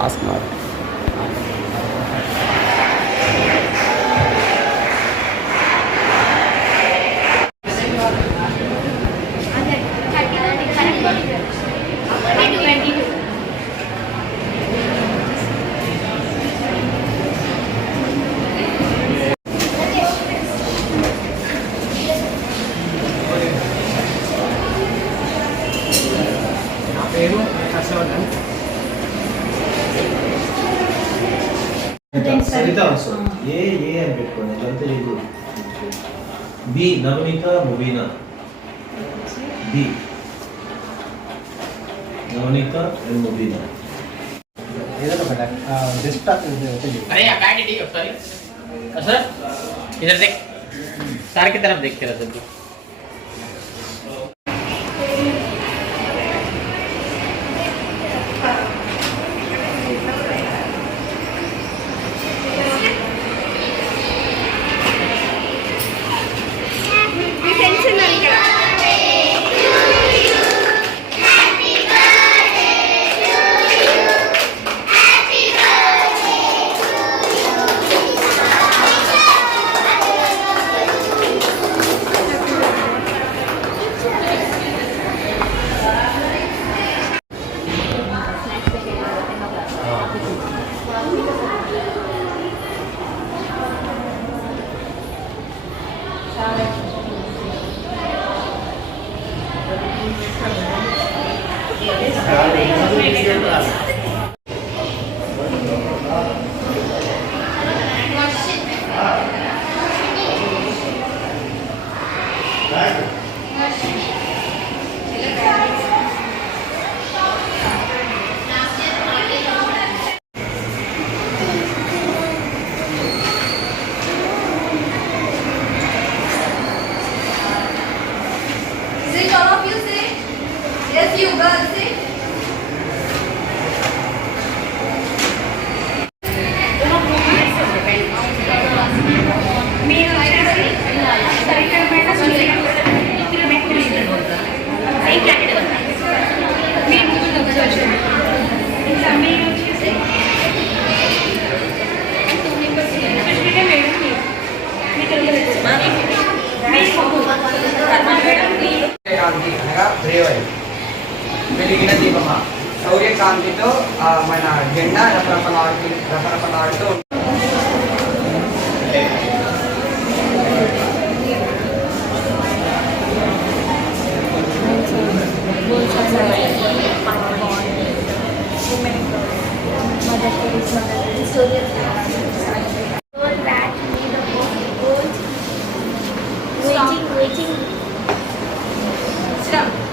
Ask Mark. Sarita also. A and పెట్టుకోండి అంతే ఇది. B Navanika Mubina. B Navanika and Mubina. इधर तो बेटा डेस्कटॉप अरे यार बैठ ठीक है सॉरी सर इधर देख सर की तरफ देखते रहो जल्दी Yes, you girls say. వెలిగిన దీపమ సౌర్యకాంతితో మన జెండా రపరపలాడుతూ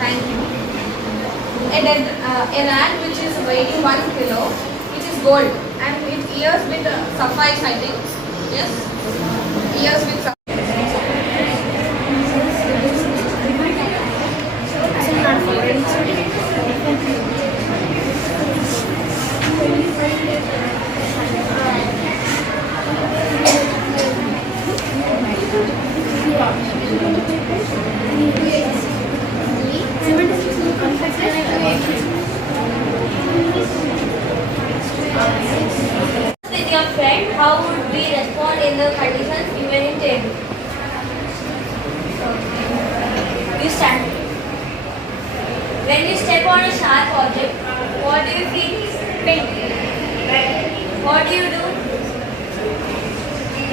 Thank you. And then an ant which is weighing 1 kilo, which is gold, and it ears with sapphires, I think. Yes, ears with sapphires. With your friend, how would we respond in the conditions given in table? You stand. When you step on a sharp object, what do you feel? Pain. What do you do?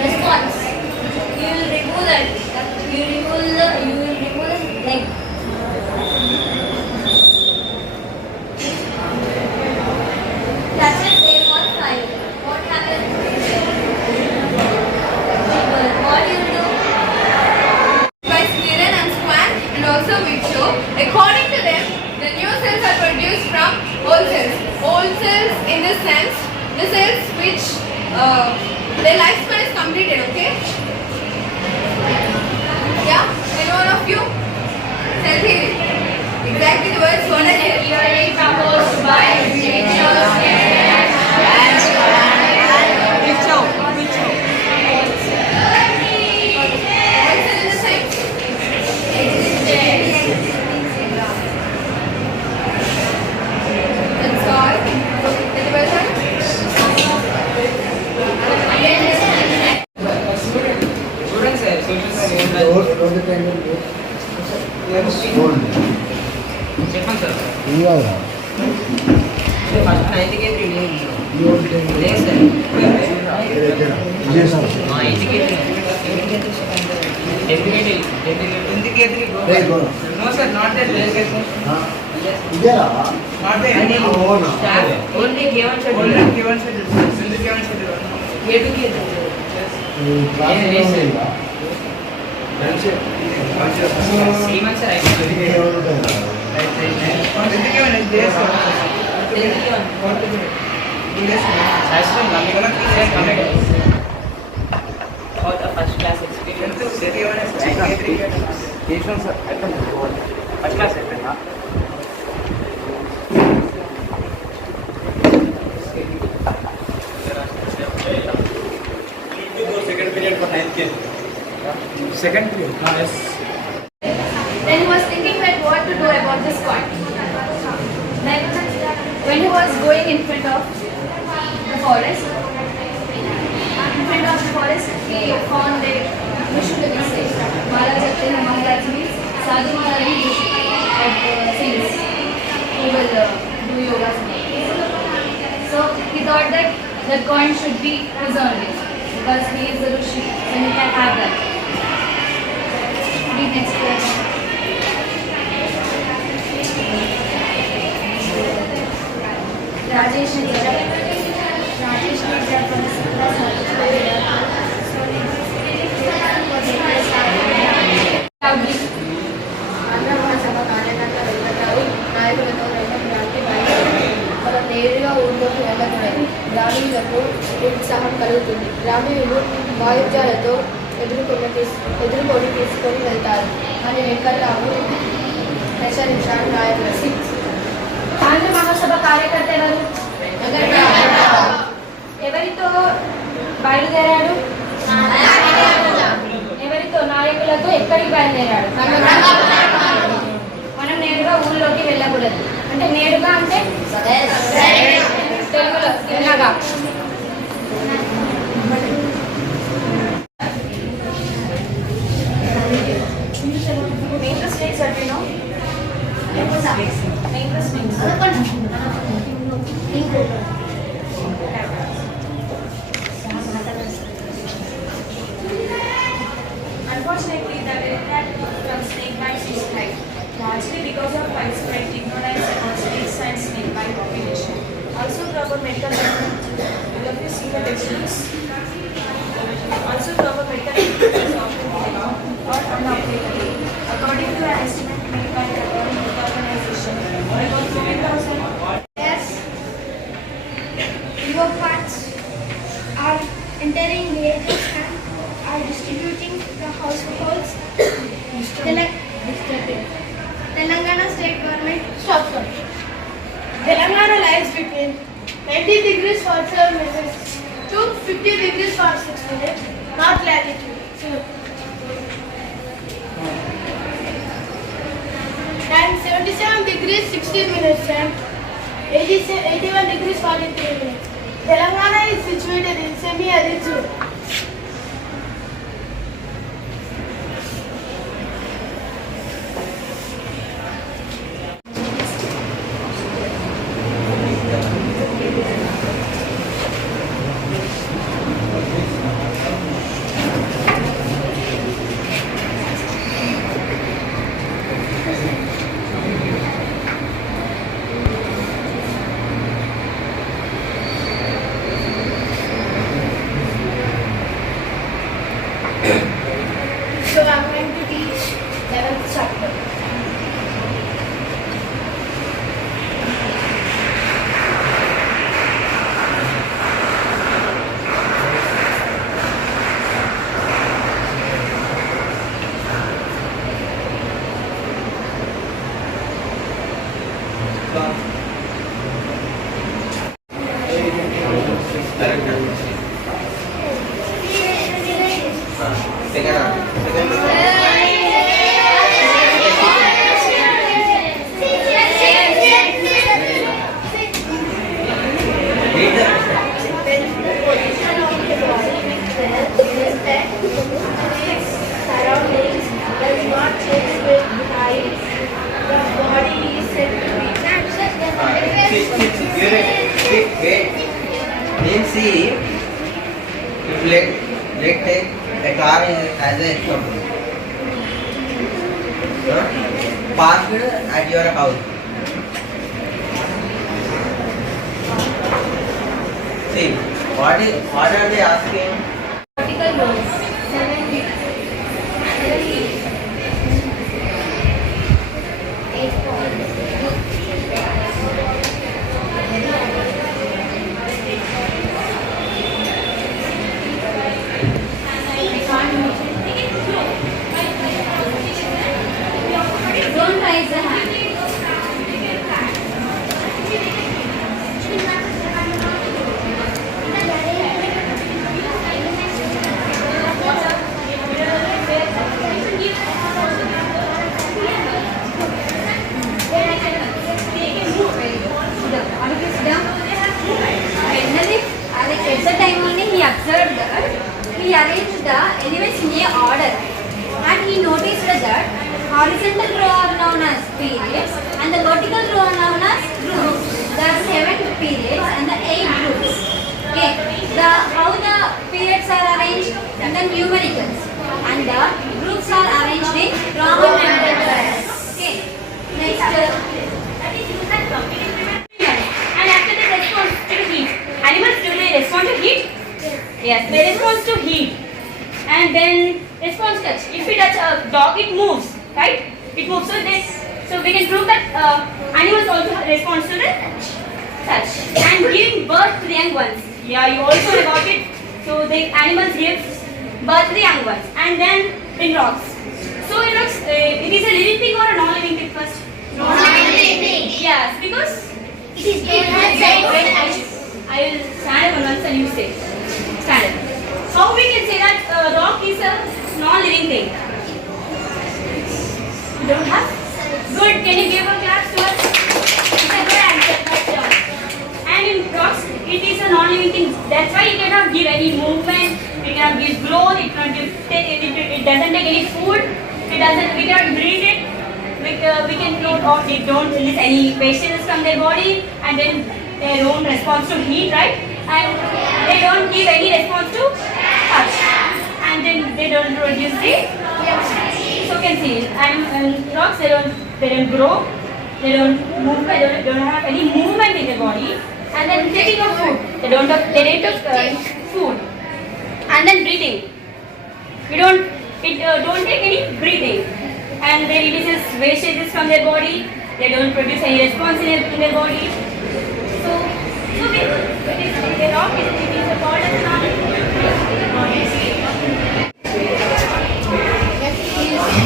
Response. You will remove that. You will remove the leg. That's it. They want fire. What happens? What do you do? By Skiren and Swan and also Vicho, according to them, the new cells are produced from old cells. Old cells in the sense, the cells which their lifespan is completed, okay? Yeah? Anyone of you? Tell me. Exactly the words what I said. Composed by చెప్పండి sir ఇవ్వాలి first 9th కి 3 లేదు sir చేసాం 8th కి 10th కి 3 no sir not that Idera not that only given schedule single given schedule 8th కి Srimanth sir first class experience sir first class అయిపోయిందా Second period. Yes. Then he was thinking that what to do about this coin. Then when he was going in front of the forest, he found a Vishnu says, Maharaj Atena Maharaj means Sadhu Maharaj Rishi at saints who will do yoga. So he thought that the coin should be preserved because he is the Rishi, so he can have that. Read next question. Rajesh Nidra from Andhra Mahasabha కార్యకర్త వెంకటరావు నాయకులతో రైతు మనం నేరుగా ఊళ్ళోకి వెళ్ళకూడదు. గ్రామీణులకు ఉత్సాహం కలుగుతుంది. గ్రామీణులు వాయిద్యాలతో ఎదుర్కొని తీసుకొని వెళ్తారు అని వెంకటరావు హెచ్చరించాడు నాయకులు. ఆంధ్ర మహాసభ కార్యకర్త ఎవరు? ఎవరితో బయలుదేరాడు? ఎవరితో? నాయకులతో. ఎక్కడికి బయలుదేరాడు? మనం నేరుగా ఊళ్ళోకి వెళ్ళకూడదు. అంటే నేరుగా అంటే తెలుగులో తిన్నగా. Name the states that we know. Name the states. Unfortunately, the attack from snake bites is high, largely because of widespread ignorance about snakes and snake bite population. Also, proper medical treatment will be single textbooks. Also, proper medical treatment is often delayed or unavailable. According to an estimate made by the World Health Organization, about 20,000 Yes, leopards are entering villages and are distributing the households. Telangana state government. Stop. Telangana lies between 90 degrees 47 minutes to 50 degrees 46 minutes, north latitude. And 77 degrees 16 minutes and 81 degrees 43 minutes. Telangana is situated in semi-arid zone. So I'm going to teach 11th chapter. Surroundings does not change with height. The body is See, if let's take a car as an example. Parked at your house. See, what are they asking? Vertical rows. 7 feet. 7 feet. 8 points. Don't raise the hand. At the time only he observed that he arranged the elements in a order, and he noticed that horizontal row are known as periods and the vertical row are known as groups. There are 7 periods and the 8 groups. Okay, how the periods are arranged in the numericals and the groups are arranged in Roman numerals. Okay, next. And after the response to heat, animals do they respond to heat? Yes, they respond to heat. And then response touch. If we touch a dog, it moves, right? It moves. So we can prove that animals also respond to the touch. And giving birth to the young ones. Yeah, you also know about it. So the animals give birth to the young ones. And then in rocks. So in rocks, it is a living thing or a non-living thing first? Non-living. Yes, because it is wait, I will stand up once and you say. Stand up. How we can say that rock is a non-living thing? You don't have? Good. Can you give a clap to us? It's a good answer. And in rocks, it is a non-living thing. That's why it cannot give any movement. It cannot give growth. It cannot give. It doesn't take any food. It doesn't. We cannot breathe it. We can note of they don't release any wastes from their body, and then they don't respond to heat, right? And they don't give any response to touch, and then they don't produce the. So can see, and rocks they don't grow, they don't move, they don't have any movement in their body, and then taking of food, they don't have food, and then breathing. It don't take any breathing. And they releases wastages from their body. They don't produce any response in their body. So the rock is called as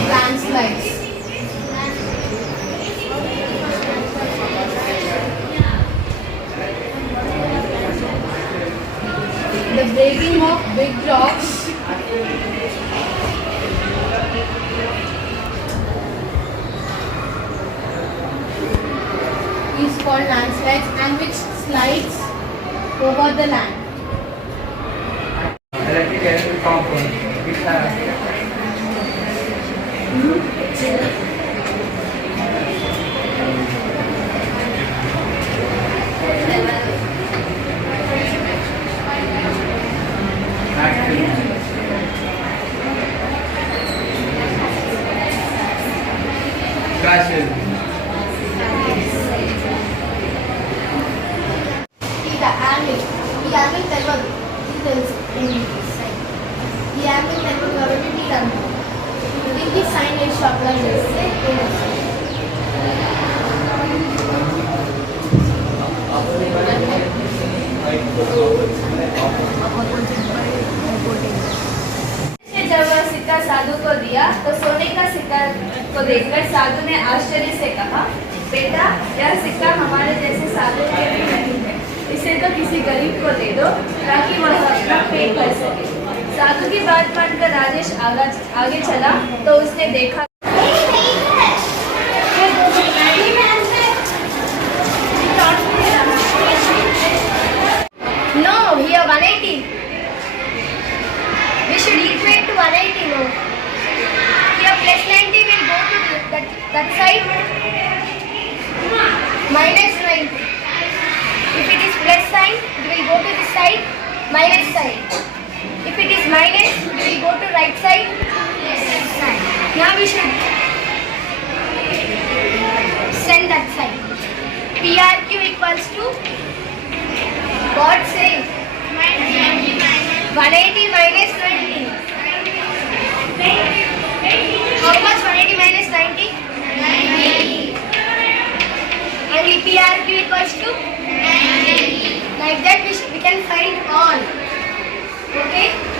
Landslides. The breaking of big rocks is called landslides, and which slides over the land. Electric energy compound. It has crashes. The angle terminal details in side. The angle terminal probability terminal. Using the sign is to apply this जब वह सिक्का साधु को दिया तो सोने का सिक्का को देखकर साधु ने आश्चर्य से कहा, बेटा यह सिक्का हमारे जैसे साधु के भी नहीं है, इसे तो किसी गरीब को दे दो ताकि वह अपना पेट भर सके। साधु की बात मानकर राजेश आगे चला तो उसने देखा No, here 180. We should equate to 180, no. Here plus 90 will go to that side. Minus 90. side, minus side. If it is minus, we will go to right side. Now we should send that side. PRQ equals to what say? 180 minus 90. How much 180 minus 90? 90. And PRQ equals to 90. Like that we can find all. Okay?